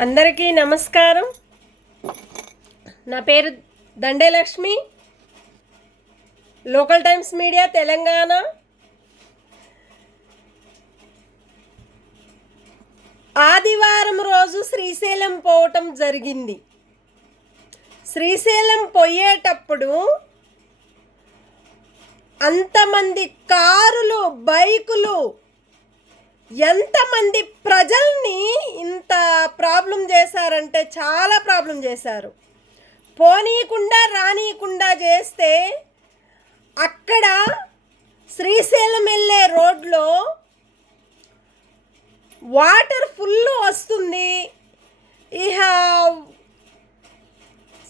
అందరికీ నమస్కారం. నా పేరు Dande Lakshmi, local times media Telangana. ఆదివారం రోజు శ్రీశైలం పోవటం జరిగింది. శ్రీశైలం పోయేటప్పుడు అంతమంది కారులు, బైకులు, ఎంతమంది ప్రజల్ని ఇంత ప్రాబ్లం చేశారంటే చాలా ప్రాబ్లం చేశారు. పోనీయకుండా రానీయకుండా చేస్తే అక్కడ శ్రీశైలం వెళ్ళే రోడ్లో వాటర్ ఫుల్ వస్తుంది. ఇహ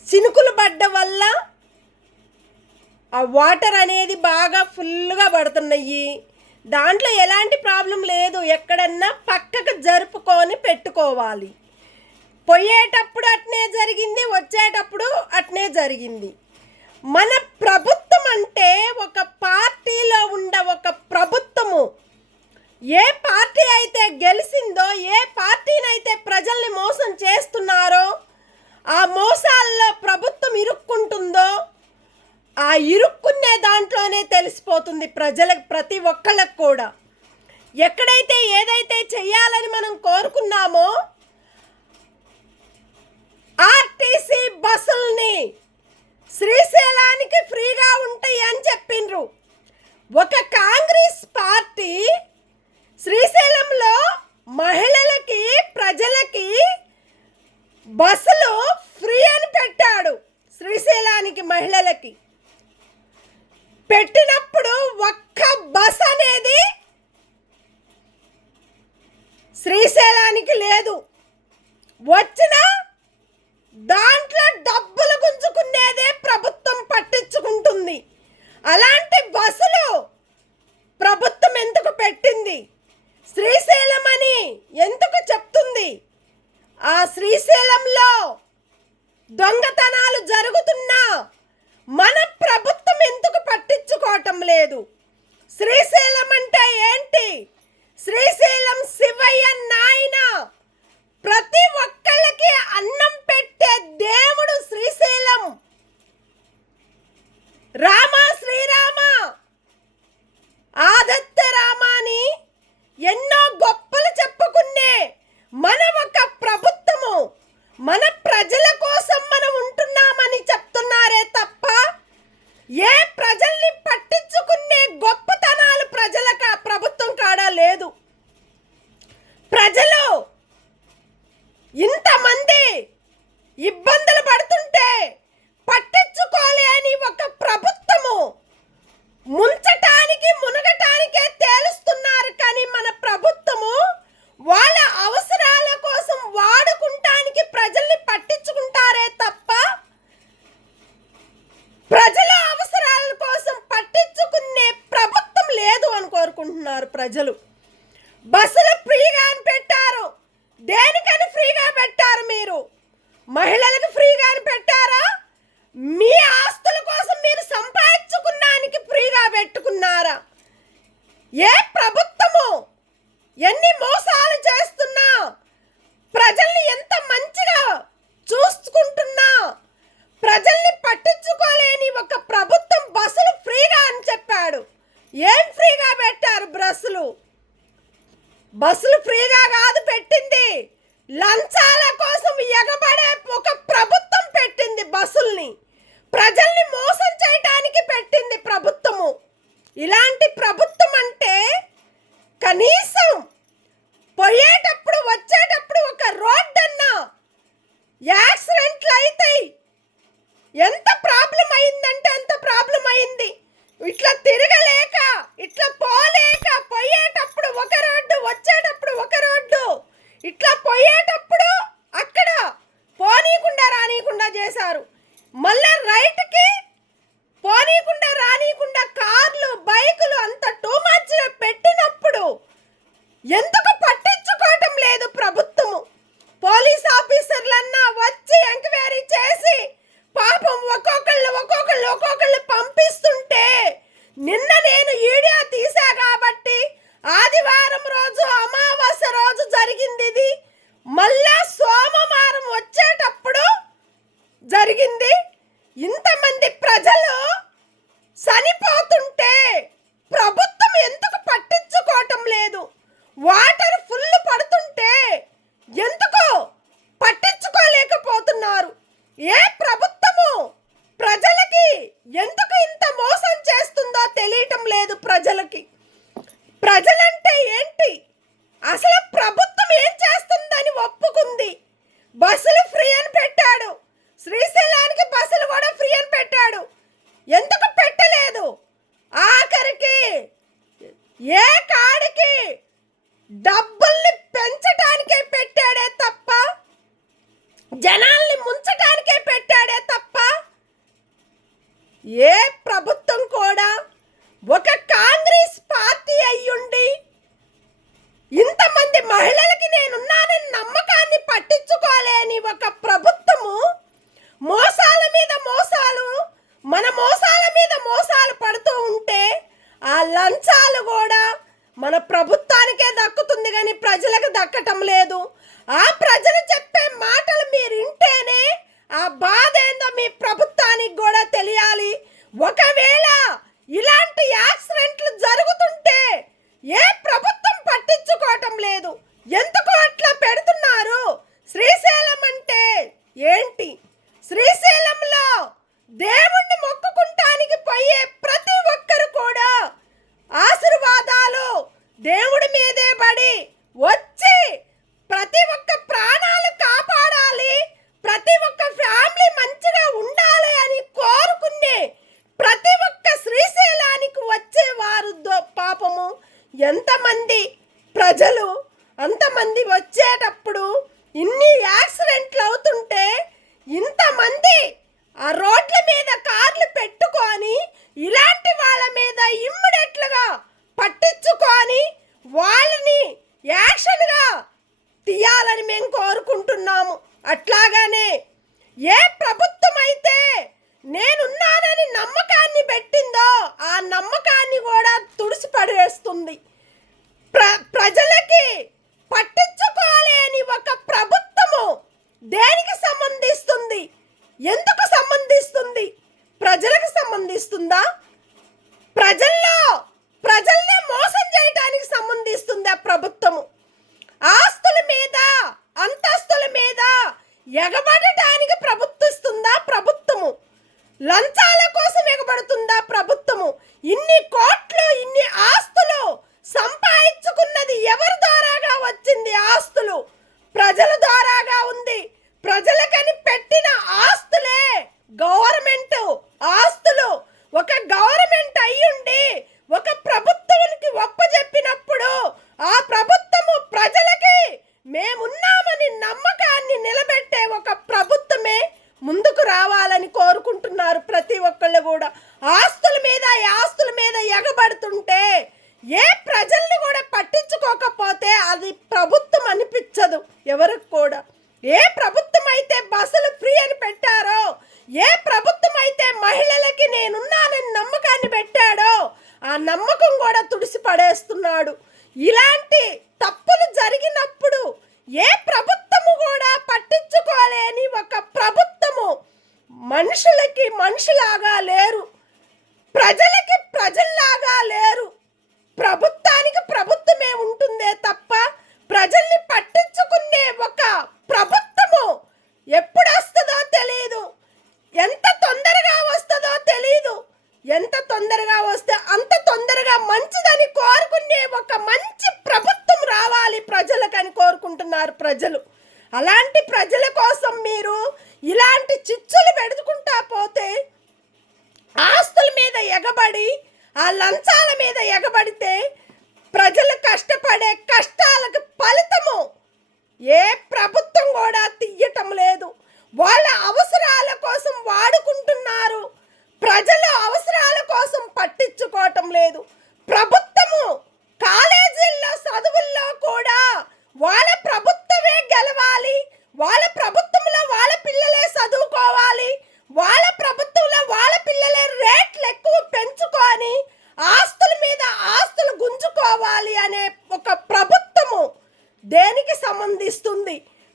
చినుకులు పడ్డ వల్ల ఆ వాటర్ అనేది బాగా ఫుల్గా పడుతున్నాయి. దాంట్లో ఎలాంటి ప్రాబ్లం లేదు. ఎక్కడన్నా పక్కకు జరుపుకొని పెట్టుకోవాలి. పోయేటప్పుడు అట్నే జరిగింది, వచ్చేటప్పుడు అట్నే జరిగింది. మన ప్రభుత్వం అంటే ఒక పార్టీలో ఉండ ఒక ప్రభుత్వము ఏ పార్టీ అయితే గెలిచిందో, ఏ పార్టీనైతే ప్రజల్ని మోసం చేస్తున్నారో, ఆ మోసాల్లో ప్రభుత్వం ఇరుక్కుంటుందో, ఆ ఇరుక్కునే దాంట్లోనే తెలిసిపోతుంది ప్రజలకు, ప్రతి ఒక్కళ్ళకు కూడా. ఎక్కడైతే ఏదైతే చెయ్యాలని మనం కోరుకున్నామో ఆర్టీసీ బస్సుల్ని శ్రీశైలానికి ఫ్రీగా ఉంటాయి అని చెప్పిండ్రు. ఒక కాంగ్రెస్ పార్టీ శ్రీశైలంలో మహిళలకి, ప్రజలకి బస్సులు ఫ్రీ అని పెట్టాడు. శ్రీశైలానికి మహిళలకి పెట్టినప్పుడు ఒక్క బస్ అనేది శ్రీశైలానికి లేదు. వచ్చిన దాంట్లో డబ్బులు గుంజుకునేదే ప్రభుత్వం పట్టించుకుంటుంది. అలాంటి బస్సులు ప్రభుత్వం ఎందుకు పెట్టింది? శ్రీశైలం అని ఎందుకు చెప్తుంది? ఆ శ్రీశైలంలో దొంగతనాలు జరుగుతున్నా మన ప్రభుత్వం ఎందుకు పట్టించుకోవటం లేదు? శ్రీశైలం అంటే ఏంటి? శ్రీశైలం శివయ్య నాయన, ప్రతి ఒక్కళ్ళకి అన్నం పెట్టే దేవుడు శ్రీశైలం. రామ, శ్రీరామ, ఆదత్త రామాని ఎన్నో గొప్పలు చెప్పుకునే మన ఒక ప్రభుత్వము, మన ప్రజల కోసం మనం ఉంటున్నామని చెప్తున్నారే తప్ప ఏ ప్రజల్ని పట్టించుకునే గొప్పతనాలు ప్రజలకు ఆ ప్రభుత్వం కాడా లేదు. ప్రజలు ఇంతమంది ఇబ్బందులు పడుతుంటే పట్టించుకోలేని ఒక ప్రభుత్వము ముంచటానికి, మునగటానికే తేలుస్తున్నారు. కానీ మన ప్రభుత్వము వాళ్ళ అవసరాల కోసం వాడుకుంటానికి ప్రజల్ని పట్టించుకుంటారే తప్ప ప్రజల అవసరాల కోసం పట్టించుకునే ప్రభుత్వం లేదు అని కోరుకుంటున్నారు ప్రజలు. బస్సులు ఫ్రీగా అని పెట్టారు. దేనికని ఫ్రీగా పెట్టారు? మీరు మహిళలకు ఫ్రీగా అని పెట్టారా? మీ ఆస్తుల కోసం మీరు సంపాదించుకున్నానికి ఫ్రీగా పెట్టుకున్నారా? ఏ ప్రభుత్వము ఎన్ని మోసాలు చేస్తున్నా, ప్రజల్ని ఎంత మంచిగా చూసుకుంటున్నా, ప్రజల్ని పట్టించుకోలేని ఒక ప్రభుత్వం బస్సులు ఫ్రీగా అని చెప్పాడు. ఏం ఫ్రీగా పెట్టారు? బస్సులు ఫ్రీగా కాదు పెట్టింది, లంచాల కోసం ఎగబడే ఒక ప్రభుత్వం పెట్టింది. బస్సుల్ని ప్రజల్ని మోసం చేయడానికి పెట్టింది ప్రభుత్వము. ఇలాంటి ప్రభుత్వం అంటే కనీసం పోయేటప్పుడు వచ్చేటప్పుడు ఒక రోడ్డన్నా యాక్సిడెంట్లు అవుతాయి. ఎంత ప్రాబ్లం అయిందంటే అంత ప్రాబ్లం అయింది. ఇట్లా తిరగలేక, ఇట్లా పోలేక, పోయేటప్పుడు ఒక రోడ్డు, వచ్చేటప్పుడు ఒక రోడ్డు, ఇట్లా పోయేటప్పుడు అక్కడ పోనీయకుండా రానీయకుండా చేశారు. మళ్ళా రైట్కి పోనీయకుండా రానీయకుండా కార్లు, బైకులు అంత టూ మచ్ పెట్టినప్పుడు ఎందుకు పట్టించుకోవటం లేదు ప్రభుత్వము? పోలీస్ ఆఫీసర్లన్నా వచ్చి ఎంక్వైరీ చేసి పాపం ఒక్కొక్కళ్ళు పంపిస్తుంటే, నిన్న నేను వీడియో తీసా కాబట్టి ఆదివారం రోజు అమావాస్య రోజు జరిగింది ఇది. మళ్ళా దక్కటం లేదు. ఆ ప్రజలు చెప్పే మాటలు మీరు వింటేనే ఆ బాధ ఏందో మీ ప్రభుత్వానికి కూడా తెలియాలి. ఒకవేళ ఇలాంటి యాక్సిడెంట్లు జరుగుతుంటే ఏ ప్రభుత్వం పట్టించుకోవటం లేదు. ఎందుకు అట్లా పెడుతున్నారు? శ్రీశైలం అంటే ఏంటి? శ్రీశైలంలో దేవుణ్ణి మొక్కుకుంటానికి పోయే ప్రతి ఒక్కరు కూడా ఆశీర్వాదాలు దేవుడి మీదే పడి వచ్చి ప్రతి ఒక్క ప్రాణాలు కాపాడాలి, ప్రతి ఒక్క ఫ్యామిలీ మంచిగా ఉండాలి అని కోరుకునే ప్రతి ఒక్క శ్రీశైలానికి వచ్చేవారు పాపము ఎంతమంది ప్రజలు అంతమంది వచ్చేటప్పుడు ఇన్ని యాక్సిడెంట్లు అవుతుంటే ఇంతమంది ఆ రోడ్ల మీద కార్లు పెట్టుకొని ఇలాంటి వాళ్ళ మీద ఇమ్మీడియట్లుగా పట్టించుకొని వాళ్ళని యాక్షన్గా తీయాలని మేము కోరుకుంటున్నాము. అట్లాగానే ఏ ప్రభుత్వం అయితే నేనున్నానని నమ్మకాన్ని పెట్టిందో ఆ నమ్మకాన్ని కూడా తుడిసిపడేస్తుంది. ప్రజలకి పట్టించుకోలేని ఒక ప్రభుత్వము దేనికి సంబంధిస్తుంది? ఎందుకు సంబంధిస్తుంది? ప్రజలకు సంబంధిస్తుందా? ప్రజల్ని మోసం చేయడానికి సంబంధిస్తుందా ప్రభుత్వము? ఆస్తుల మీద అంతస్తుల మీద ఎగబడటానికి ప్రభుత్విస్తుందా ప్రభుత్వము? లంచాల కోసం ఎగబడుతుందా ప్రభుత్వము? ఇన్ని కోట్లు ఇన్ని ఆస్తులు సంపాదించుకున్నది ఎవరి ద్వారాగా వచ్చింది? ఆస్తులు ప్రజల ద్వారాగా ఉంది. ప్రజలకని పెట్టిన ఆస్తులే గవర్నమెంట్ ఆస్తులు. ఒక గవర్నమెంట్ అయ్యుండి ఒక ప్రభుత్వానికి ఒప్పజెప్పినప్పుడు ఆ ప్రభుత్వము ప్రజలకి మేమున్నామని నమ్మకాన్ని నిలబెట్టే ఒక ప్రభుత్వమే ముందుకు రావాలని కోరుకుంటున్నారు ప్రతి ఒక్కళ్ళు కూడా. ఆస్తుల మీద ఎగబడుతుంటే ఏ ప్రజల్ని కూడా పట్టించుకోకపోతే అది ప్రభుత్వం అనిపించదు ఎవరికి కూడా. ఏ ప్రభుత్వం అయితే బస్సులు ఫ్రీ అని పెట్టారో, ఏ ప్రభుత్వం అయితే మహిళలకి నేనున్నానని నమ్మకాన్ని పెట్టాడో ఆ నమ్మకం కూడా తుడిసి పడేస్తున్నాడు. ఇలాంటి తప్పులు జరిగినప్పుడు ఏ ప్రభుత్వము కూడా పట్టించుకోలేని ఒక ప్రభుత్వము మనుషులకి మనుషులాగా లేరు, ప్రజలకి ప్రజల్లాగా లేరు. ప్రభుత్వానికి ప్రభుత్వమే ఉంటుందే తప్ప ప్రజల్ని పట్టించుకునే ఒక ప్రభుత్వము ఎప్పుడు వస్తుందో తెలియదు, ఎంత తొందరగా వస్తుందో తెలియదు. ఎంత తొందరగా వస్తే అంత తొందరగా మంచిదని కోరుకునే ఒక మంచి ప్రభుత్వం రావాలి ప్రజలకని కోరుకుంటున్నారు ప్రజలు. అలాంటి ప్రజల కోసం మీరు ఇలాంటి చిచ్చులు పెడుచుకుంటా పోతే ఆస్తుల మీద ఎగబడి ఆ లంచాల మీద ఎగబడితే ప్రజలు కష్టపడే కష్టాలకు ఫలితము ఏ ప్రభుత్వం కూడా తీయటం లేదు. వాళ్ళ అవసరాల కోసం వాడుకుంటున్నారు, ప్రజల అవసరాల కోసం పట్టించుకోవటం లేదు. ప్రభుత్వము కాలేజీల్లో చదువుల్లో కూడా వాళ్ళ ప్రభుత్వమే గెలవాలి, వాళ్ళ ప్రభుత్వంలో వాళ్ళ పిల్లలే చదువుకోవాలి, వాళ్ళ ప్రభుత్వంలో వాళ్ళ పిల్లలే రేట్లు ఎక్కువ పెంచుకొని ఆస్తుల మీద ఆస్తులు గుంజుకోవాలి అనే ఒక ప్రభుత్వము దేనికి సంబంధిస్తుంది?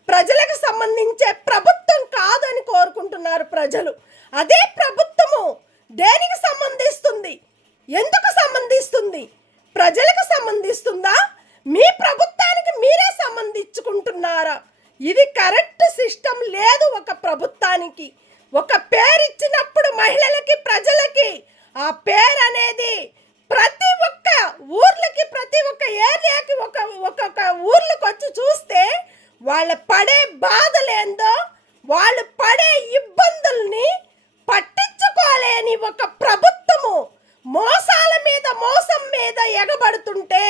ప్రజలకు సంబంధించే ప్రభుత్వం కాదని కోరుకుంటున్నారు ప్రజలు. అదే ప్రభుత్వము దేనికి సంబంధిస్తుంది? ఎందుకు సంబంధిస్తుంది? ప్రజలకు సంబంధిస్తుందా? మీ ప్రభుత్వానికి మీరే సంబంధించుకుంటున్నారా? ఇది కరెక్ట్ సిస్టమ్ లేదు. ఒక ప్రభుత్వానికి ఒక పేరు ఇచ్చినప్పుడు మహిళలకి ప్రజలకి ఆ పేరు అనేది ప్రతి ఒక్క ఊర్లకి ప్రతి ఒక్క ఏరియాకి ఒక్కొక్క ఊర్లకు వచ్చి చూస్తే వాళ్ళ పడే బాధలేందో, వాళ్ళు పడే ఇబ్బందుల్ని పట్టించుకోలేని ఒక ప్రభుత్వము మోసాల మీద మోసం మీద ఎగబడుతుంటే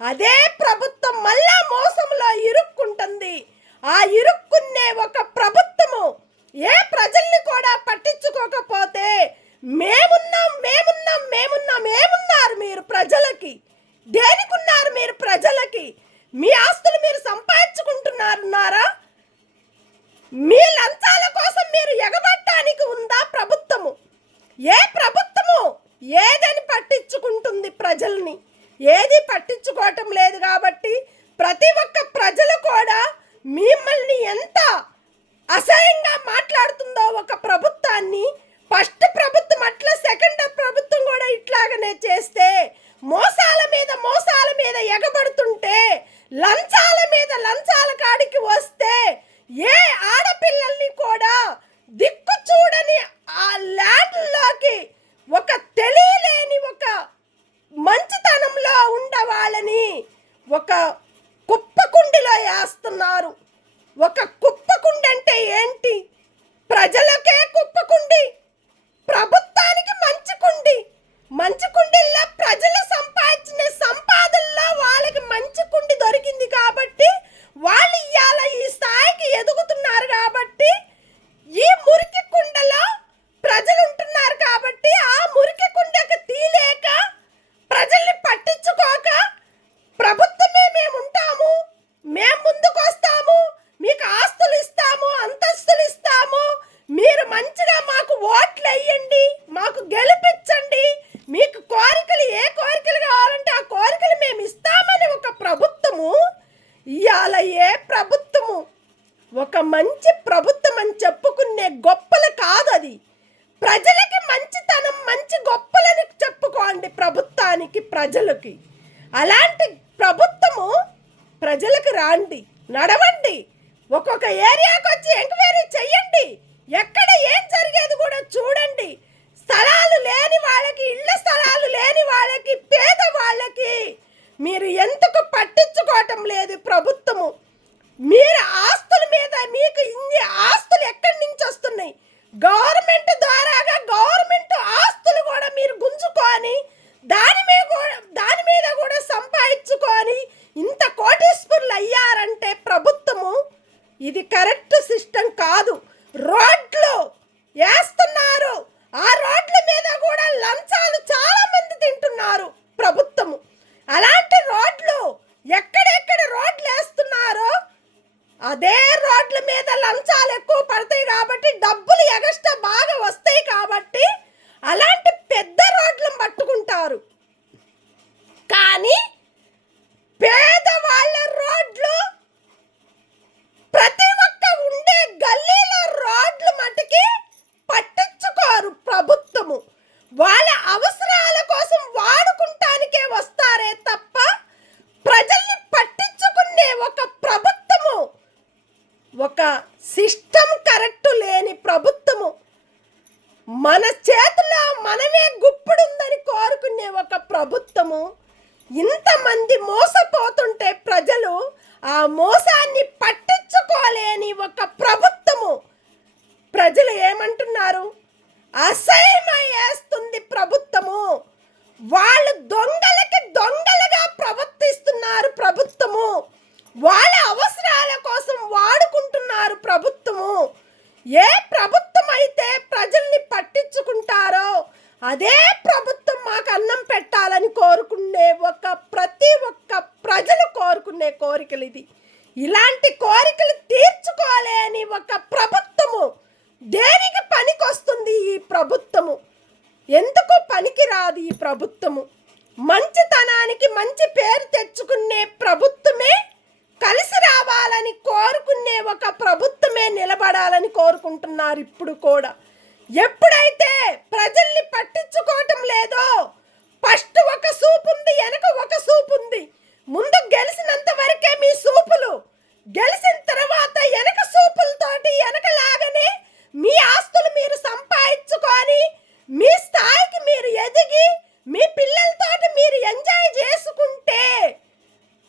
అదే ప్రభుత్వం మళ్ళా మోసంలో ఇరుక్కుంటుంది. ఆ ఇరుక్కునే ఒక ప్రభుత్వము ఏ ప్రజల్ని కూడా పట్టించుకోకపోతే ఏమున్నారు మీరు ప్రజలకి? దేనికున్నారు మీరు ప్రజలకి? మీ ఆస్తులు మీరు సంపాదించుకుంటున్నారా? మీ లంచాల కోసం మీరు ఎగబట్టడానికి ఉందా ప్రభుత్వము? ఏ ప్రభుత్వము ఏదని పట్టించుకుంటుంది ప్రజల్ని? ఏది పట్టించుకోవటం లేదు. కాబట్టి ప్రతి ఒక్క ప్రజల చెప్తున్నారు. ఒక కుప్పకుండి అంటే ఏంటి? ప్రజలకే కుప్పకుండి, ప్రభుత్వానికి మంచికుండి. మంచికుండిల్లో ప్రజలు సంపాదించిన సంపాదనలో వాళ్ళకి మంచికుండి దొరికింది కాబట్టి వాళ్ళు ఇవాళ ఈ స్థాయికి ఎదుగుతున్నారు. కాబట్టి ఈ మురికి కుండలో ప్రజలు ఉంటున్నారు కాబట్టి ఆ మురికి కుండకు తీలేక ప్రజల్ని పట్టించుకోక ప్రభుత్వమే మేము ఉంటాము, మేము ముందుకు వస్తాము, మీకు ఆస్తులు ఇస్తాము, అంతస్తులు ఇస్తాము, మీరు మంచిగా మాకు ఓట్లు వేయండి, మాకు గెలిపించండి, మీకు కోరికలు ఏ కోరికలు కావాలంటే ఆ కోరికలు మేము ఇస్తామని ఒక ప్రభుత్వము ఇవాళ ఏ ప్రభుత్వము ఒక మంచి ప్రభుత్వం అని చెప్పుకునే గొప్పలు కాదు. అది ప్రజలకి మంచితనం మంచి గొప్పలని చెప్పుకోండి ప్రభుత్వానికి ప్రజలకి. అలాంటి ప్రభుత్వము ప్రజలకు రాండి, నడవండి, ఒక్కొక్క ఏరియాకి వచ్చి ఎంక్వైరీ చెయ్యండి, ఎక్కడ ఏం జరిగేది కూడా చూడండి. స్థలాలు లేని వాళ్ళకి, ఇళ్ళ స్థలాలు లేని వాళ్ళకి, పేద వాళ్ళకి మీరు ఎందుకు పట్టించుకోవటం లేదు ప్రభుత్వము? మీరు ఆస్తుల మీద మీకు ఇన్ని ఆస్తులు ఎక్కడి నుంచి వస్తున్నాయి? గవర్నమెంట్ ద్వారాగా గవర్నమెంట్ ఆస్తులు కూడా మీరు గుంజుకొని దాని మీద కూడా సంపాదించుకొని ఇంత కోటీశ్వరులు అయ్యారంటే ప్రభుత్వము ఇది కరెక్ట్ సిస్టమ్ కాదు. రోడ్లు వేస్తున్నారు, ఆ రోడ్ల మీద కూడా లంచాలు చాలా మంది తింటున్నారు ప్రభుత్వము. అలాంటి రోడ్లు ఎక్కడెక్కడ రోడ్లు వేస్తున్నారో అదే రోడ్ల మీద లంచాలు ఎక్కువ పడతాయి కాబట్టి డబ్బులు ఎగస్ట్రా బాగా వస్తాయి కాబట్టి అలాంటి పెద్ద రోడ్లను పట్టుకుంటారు. కానీ పేదవాళ్ళ రోడ్లు, ప్రతి ఒక్క ఉండే గల్లీలో రోడ్లు మటుకి పట్టించుకోరు ప్రభుత్వము. వాళ్ళ అవసరాల కోసం వాడుకుంటానికే వస్తారే తప్ప ప్రజల్ని పట్టించుకునే ఒక ప్రభుత్వము, ఒక సిస్టమ్ కరెక్ట్ లేని ప్రభుత్వము, మన చేతిలో మనమే గుప్పుడుందని కోరుకునే ఒక ప్రభుత్వము. ఇంతమంది మోసపోతుంటే ప్రజలు ఆ మోసాన్ని పట్టించుకోలేని ఒక ప్రభుత్వము. ప్రజలు ఏమంటున్నారు? అసహ్యమేస్తుంది ప్రభుత్వము. వాళ్ళు దొంగలకి దొంగలుగా ప్రవర్తిస్తున్నారు ప్రభుత్వము. వాళ్ళ అవసరాల కోసం వాడుకుంటున్నారు ప్రభుత్వము. ఏ ప్రభుత్వం అయితే ప్రజల్ని పట్టించుకుంటారో అదే ప్రభుత్వం మాకు అన్నం పెట్టాలని కోరుకునే ప్రతి ఒక్క ప్రజలు కోరుకునే కోరికలు ఇది. ఇలాంటి కోరికలు తీర్చుకోలేని ఒక ప్రభుత్వము దేనికి పనికొస్తుంది? ఈ ప్రభుత్వము ఎందుకు పనికి రాదు? ఈ ప్రభుత్వము మంచితనానికి మంచి పేరు తెచ్చుకునే ప్రభుత్వమే, కలిసి రావాలని కోరుకునే ఒక ప్రభుత్వమే నిలబడాలని కోరుకుంటున్నారు ఇప్పుడు కూడా. ఎప్పుడైతే ప్రజల్ని పట్టించుకోవటం లేదో, ఫస్ట్ ఒక సూపు ఉంది, వెనక ఒక సూపు ఉంది. ముందు గెలిచినంత వరకే మీ సూపులు, గెలిచిన తర్వాత వెనక సూపులతోటి వెనకలాగానే మీ ఆస్తులు మీరు సంపాదించుకొని మీ స్థాయికి మీరు ఎదిగి మీ పిల్లలతోటి మీరు ఎంజాయ్ చేసుకుంటే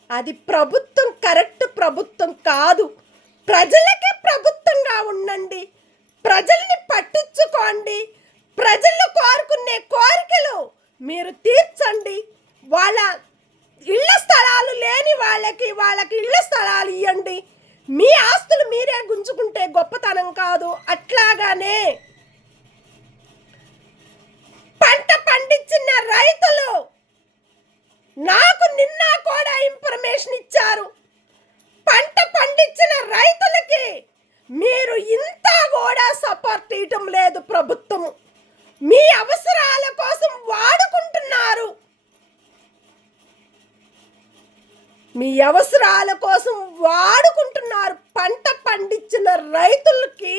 అది ప్రభుత్వం కరెక్ట్ ప్రభుత్వం కాదు. ప్రజలకే ప్రభుత్వంగా ఉండండి, ప్రజల్ని పట్టించుకోండి, ప్రజలు కోరుకునే కోరికలు మీరు తీర్చండి. వాళ్ళ ఇళ్ల స్థలాలు లేని వాళ్ళకి ఇళ్ల స్థలాలు ఇవ్వండి. మీ ఆస్తులు మీరే గుంజుకుంటే గొప్పతనం కాదు. అట్లాగానే పంట పండించిన రైతులు నాకు నిన్న కూడా ఇన్ఫర్మేషన్ ఇచ్చారు. పంట పండించిన రైతులకి మీరు ఇంత కూడా సపోర్ట్ ఇవ్వటం లేదు ప్రభుత్వము. మీ అవసరాల కోసం వాడుకుంటున్నారు, మీ అవసరాల కోసం వాడుకుంటున్నారు. పంట పండించిన రైతులకి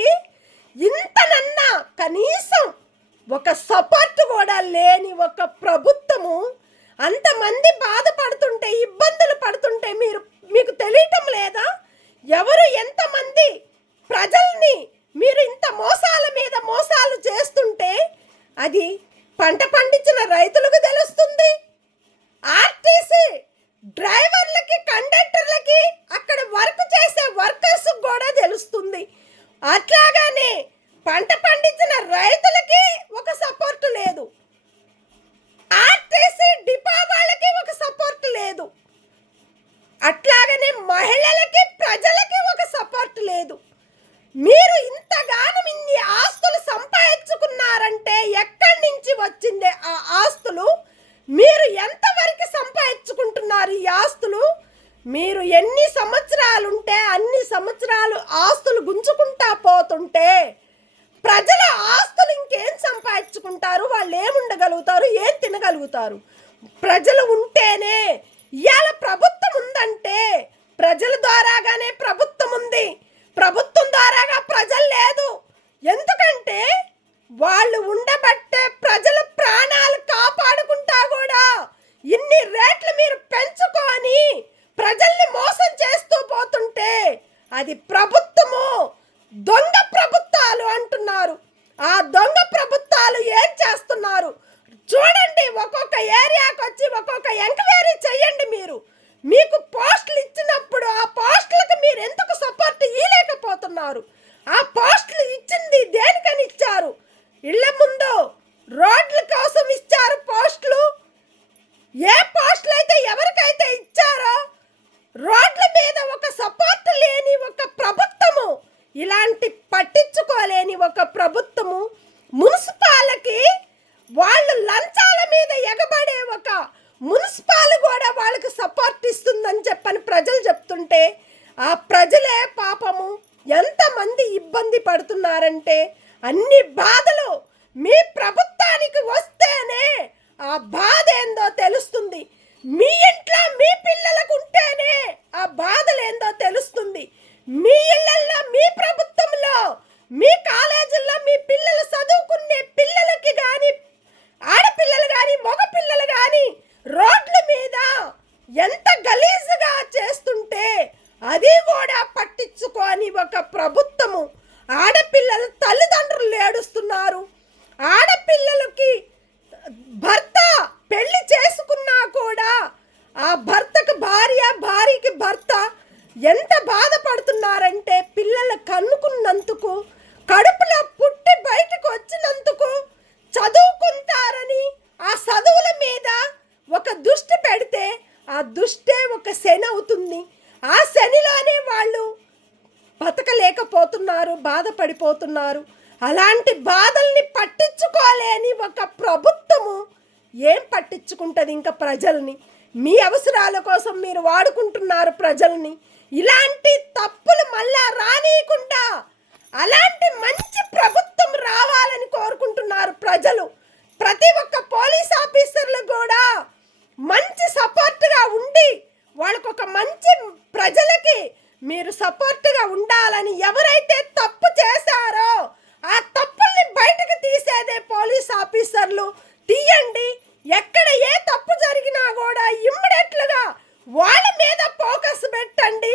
ఇంతనన్నా కనీసం ఒక సపోర్ట్ కూడా లేని ఒక ప్రభుత్వము. అంతమంది బాధపడుతుంటే, ఇబ్బందులు పడుతుంటే మీకు తెలియటం లేదా? ఎవరు ఎంతమంది ప్రజల్ని మీరు ఇంత మోసాల మీద మోసాలు చేస్తుంటే అది పంట పండించిన రైతులకు తెలుస్తుంది. ఆర్టీసీ డ్రైవర్లకి, కండక్టర్లకి, అక్కడ వర్క్ చేసే వర్కర్స్ కూడా తెలుస్తుంది. అట్లాగానే పంట పండించిన రైతులకి ఒక సపోర్ట్ లేదు, ఆర్టీసీ డిపో వాళ్ళకి ఒక సపోర్ట్ లేదు, అట్లాగనే మహిళలకి ప్రజలకి ఒక సపోర్ట్ లేదు. మీరు ఇంతగానం ఇన్ని ఆస్తులు సంపాదించుకున్నారంటే ఎక్కడి నుంచి వచ్చిందే ఆ ఆస్తులు? మీరు ఎంతవరకు సంపాదించుకుంటున్నారు ఈ ఆస్తులు? మీరు ఎన్ని సంవత్సరాలుంటే అన్ని సంవత్సరాలు ఆస్తులు గుంజుకుంటా పోతుంటే ప్రజల ఆస్తులు ఇంకేం సంపాదించుకుంటారు? వాళ్ళు ఏముండగలుగుతారు, ఏం తినగలుగుతారు? ప్రజలు ఉంటేనే ఇవాళ ప్రభుత్వం ఉందంటే ప్రజల ద్వారాగానే ప్రభుత్వం ఉంది, ప్రభుత్వం ద్వారాగా ప్రజలు లేదు. ఎందుకంటే వాళ్ళు ఉండబట్టే ప్రజల ప్రాణాలు కాపాడుకుంటా కూడా ఇన్ని రేట్లు మీరు పెంచుకొని ప్రజల్ని మోసం చేస్తూ పోతుంటే అది ప్రభుత్వము దొంగ ప్రభుత్వాలు అంటున్నారు. ఆ దొంగ ప్రభుత్వాలు ఏం చేస్తున్నారు చూడండి. ఒక్కొక్క ఏరియాకి వచ్చి ఒక్కొక్క ఎంక్వైరీ చెయ్యండి. మీకు పోస్టులు ఇచ్చినప్పుడు ఆ పోస్టులకు మీరు ఎందుకు సపోర్ట్ ఇవ్వలేకపోతున్నారు? ఆ పోస్టులు ఇచ్చింది దేనికని ఇచ్చారు? ఇళ్ల ముందు రోడ్ల కోసం ఇచ్చారు పోస్టులు. ఏ పోస్టులు అయితే ఎవరికైతే ఇచ్చారో రోడ్ల మీద ఒక సపోర్ట్ లేని ఒక ప్రభుత్వము, ఇలాంటి పట్టించుకోలేని ఒక ప్రభుత్వము, మున్సిపాలకి వాళ్ళు లంచాల మీద ఎగబడే ఒక మున్సిపాల్ కూడా వాళ్ళకి సపోర్ట్ ఇస్తుందని చెప్పని ప్రజలు చెప్తుంటే ఆ ప్రజలే పాపము ఎంతమంది ఇబ్బంది పడుతున్నారంటే అన్ని బాధలు మీ ప్రభుత్వానికి వస్తేనే ఆ బాధ ఏందో తెలుస్తుంది. మీ ఇంట్లో మీ పిల్లలకు ఉంటేనే ఆ బాధలేందో తెలుస్తుంది. మీ ఇళ్లల్లో మీ ప్రభుత్వంలో మీ కాలేజీల్లో మీ పిల్లలు చదువుకునే పిల్లలకి కానీ ఆడపిల్లలు కానీ మగ పిల్లలు కానీ రోడ్ల మీద ఎంత గలీజుగా చేస్తుంటే అది కూడా పట్టించుకొని ఒక ప్రభుత్వము ఆడపిల్లల తల్లిదండ్రులు ఏడుస్తున్నారు. ఆడపిల్లలకి భర్త పెళ్లి చేసుకున్నా కూడా ఆ భర్తకు భార్య, భార్యకి భర్త ఎంత బాధపడుతున్నారంటే పిల్లలు కన్నుకున్నందుకు, కడుపులో పుట్టి బయటకు వచ్చినందుకు చదువుకుంటారని ఆ చదువుల మీద ఒక దృష్టి పెడితే ఆ దృష్టే ఒక శని అవుతుంది. ఆ శనిలోనే వాళ్ళు బతకలేకపోతున్నారు, బాధపడిపోతున్నారు. అలాంటి బాధల్ని పట్టించుకోలేని ఒక ప్రభుత్వము ఏం పట్టించుకుంటుంది ఇంకా ప్రజల్ని? మీ అవసరాల కోసం మీరు వాడుకుంటున్నారు ప్రజల్ని. ఇలాంటి తప్పులు మళ్ళా రానియకుండా అలాంటి మంచి ప్రభుత్వం రావాలని కోరుకుంటున్నారు ప్రజలు. ప్రతి ఒక్క పోలీస్ ఆఫీసర్లు కూడా మంచి సపోర్ట్గా ఉండి వాళ్ళకు ఒక మంచి ప్రజలకి మీరు సపోర్ట్గా ఉండాలని, ఎవరైతే తప్పు చేశారో ఆ తప్పుల్ని బయటకు తీసేదే పోలీస్ ఆఫీసర్లు. తీయండి. ఎక్కడ ఏ తప్పు జరిగినా కూడా ఇమ్మీడియట్లుగా వాళ్ళ మీద ఫోకస్ పెట్టండి.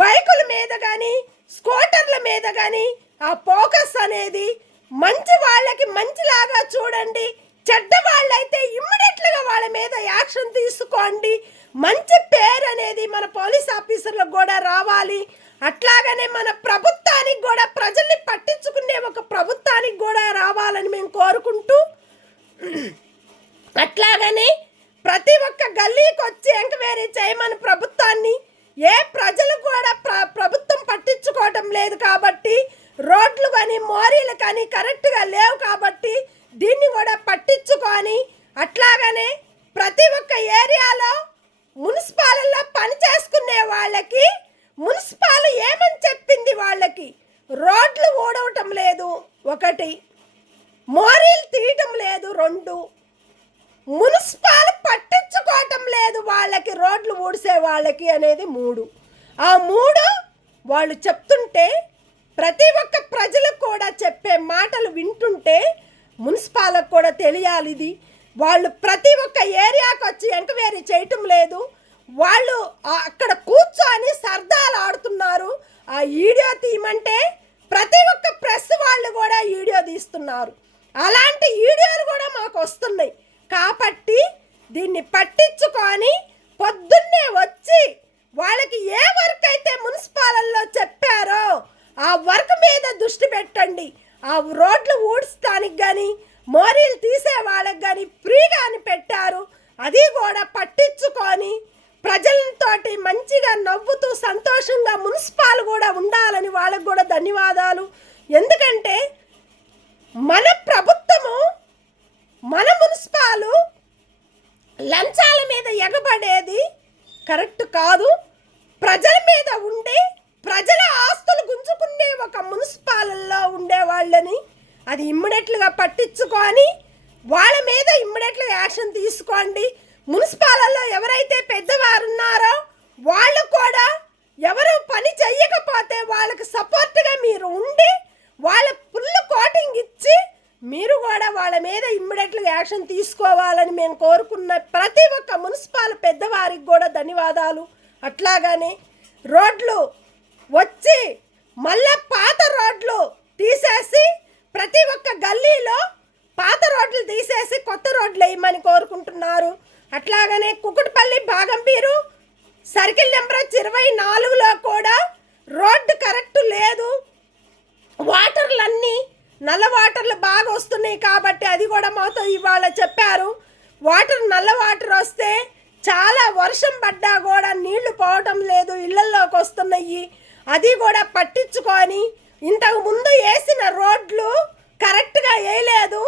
బైకుల మీద కానీ స్కూటర్ల మీద కానీ ఆ ఫోకస్ అనేది మంచి వాళ్ళకి మంచిలాగా చూడండి. చెడ్డ వాళ్ళైతే ఇమ్మీడియట్లుగా వాళ్ళ మీద యాక్షన్ తీసుకోండి. మంచి పేరు అనేది మన పోలీస్ ఆఫీసర్లకు కూడా రావాలి. అట్లాగనే మన ప్రభుత్వానికి కూడా ప్రజల్ని పట్టించుకునే ఒక ప్రభుత్వానికి కూడా రావాలని మేము కోరుకుంటూ, అట్లాగనే ప్రతి ఒక్క గల్లీకి వచ్చి ఎంక్వైరీ చేయమని ప్రభుత్వాన్ని, ఏ ప్రజలు కూడా ప్రభుత్వం పట్టించుకోవటం లేదు కాబట్టి, రోడ్లు కానీ మోరీలు కానీ కరెక్ట్గా లేవు కాబట్టి దీన్ని కూడా పట్టించుకొని, అట్లాగనే ప్రతి ఒక్క ఏరియాలో మున్సిపాల్లో పని చేసుకునే వాళ్ళకి మున్సిపాల్ ఏమని చెప్పింది, వాళ్ళకి రోడ్లు ఊడవటం లేదు, 1 మోరీలు తీయటం లేదు, 2 మున్సిపాల్ పట్టించుకోవటం లేదు వాళ్ళకి రోడ్లు ఊడిసే వాళ్ళకి అనేది 3. ఆ 3 వాళ్ళు చెప్తుంటే ప్రతి ఒక్క ప్రజలకు కూడా చెప్పే మాటలు వింటుంటే మున్సిపాలకు కూడా తెలియాలి ఇది. వాళ్ళు ప్రతి ఒక్క ఏరియాకి వచ్చి ఎంక్వైరీ చేయటం లేదు. వాళ్ళు అక్కడ కూర్చొని సరదాలు ఆడుతున్నారు. ఆ వీడియో తీయమంటే ప్రతి ఒక్క ప్రెస్ వాళ్ళు కూడా వీడియో తీస్తున్నారు. అలాంటి వీడియోలు కూడా మాకు వస్తున్నాయి. కాబట్టి దీన్ని పట్టించుకొని పొద్దున్నే వచ్చి వాళ్ళకి ఏ వర్క్ అయితే మున్సిపాలల్లో వర్క్ మీద దృష్టి పెట్టండి. ఆ రోడ్లు ఊడ్చడానికి కానీ మోరీలు తీసే వాళ్ళకి కానీ ఫ్రీగా అని పెట్టారు. అది కూడా పట్టించుకొని ప్రజలతోటి మంచిగా నవ్వుతూ సంతోషంగా మున్సిపాల్ కూడా ఉండాలని వాళ్ళకు కూడా ధన్యవాదాలు. ఎందుకంటే మన ప్రభుత్వము మన మున్సిపాలు లంచాల మీద ఎగబడేది కరెక్ట్ కాదు. ప్రజల మీద ఉండి ప్రజల ఆస్తులు గుంజుకునే ఒక మున్సిపాల్లో ఉండే వాళ్ళని అది ఇమ్మీడియట్గా పట్టించుకొని వాళ్ళ మీద ఇమ్మీడియట్గా యాక్షన్ తీసుకోండి. మున్సిపాలలో ఎవరైతే పెద్దవారు ఉన్నారో వాళ్ళు కూడా ఎవరు పని చెయ్యకపోతే వాళ్ళకి సపోర్ట్గా మీరు ఉండి వాళ్ళ ఫుల్ కోటింగ్ ఇచ్చి మీరు కూడా వాళ్ళ మీద ఇమ్మీడియట్గా యాక్షన్ తీసుకోవాలని మేము కోరుకున్న ప్రతి ఒక్క మున్సిపల్ పెద్దవారికి కూడా ధన్యవాదాలు. అట్లాగనే రోడ్లు వచ్చి మళ్ళా పాత రోడ్లు తీసేసి ప్రతి ఒక్క గల్లీలో పాత రోడ్లు తీసేసి కొత్త రోడ్లు వేయమని కోరుకుంటున్నారు. అట్లాగనే కుకుట్పల్లి బాగంపీరు సర్కిల్ నెంబర్ 24లో కూడా రోడ్డు కరెక్ట్ లేదు. వాటర్లన్నీ నల్ల వాటర్లు బాగా వస్తున్నాయి కాబట్టి అది కూడా మాతో ఇవాళ చెప్పారు. నల్ల వాటర్ వస్తే చాలా వర్షం పడ్డా కూడా నీళ్లు పోవటం లేదు, ఇళ్లలోకి వస్తున్నాయి. అది కూడా పట్టించుకొని ఇంతకు ముందు వేసిన రోడ్లు కరెక్ట్గా వేయలేదు.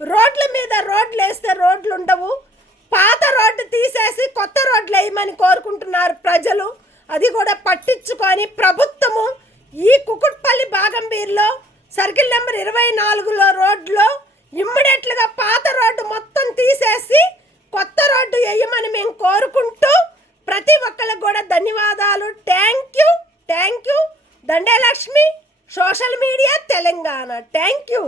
రోడ్ల మీద రోడ్లు వేస్తే రోడ్లు ఉండవు. పాత రోడ్డు తీసేసి కొత్త రోడ్లు వేయమని కోరుకుంటున్నారు ప్రజలు. అది కూడా పట్టించుకొని ప్రభుత్వము ఈ కుకుట్పల్లి బాగంపీర్లో సర్కిల్ నెంబర్ 24లో రోడ్లో ఇమ్మీడియట్గా పాత రోడ్డు మొత్తం తీసేసి కొత్త రోడ్డు వేయమని మేము కోరుకుంటూ ప్రతి ఒక్కరికి కూడా ధన్యవాదాలు. Thank you. Dande Lakshmi, social media Telangana. Thank you.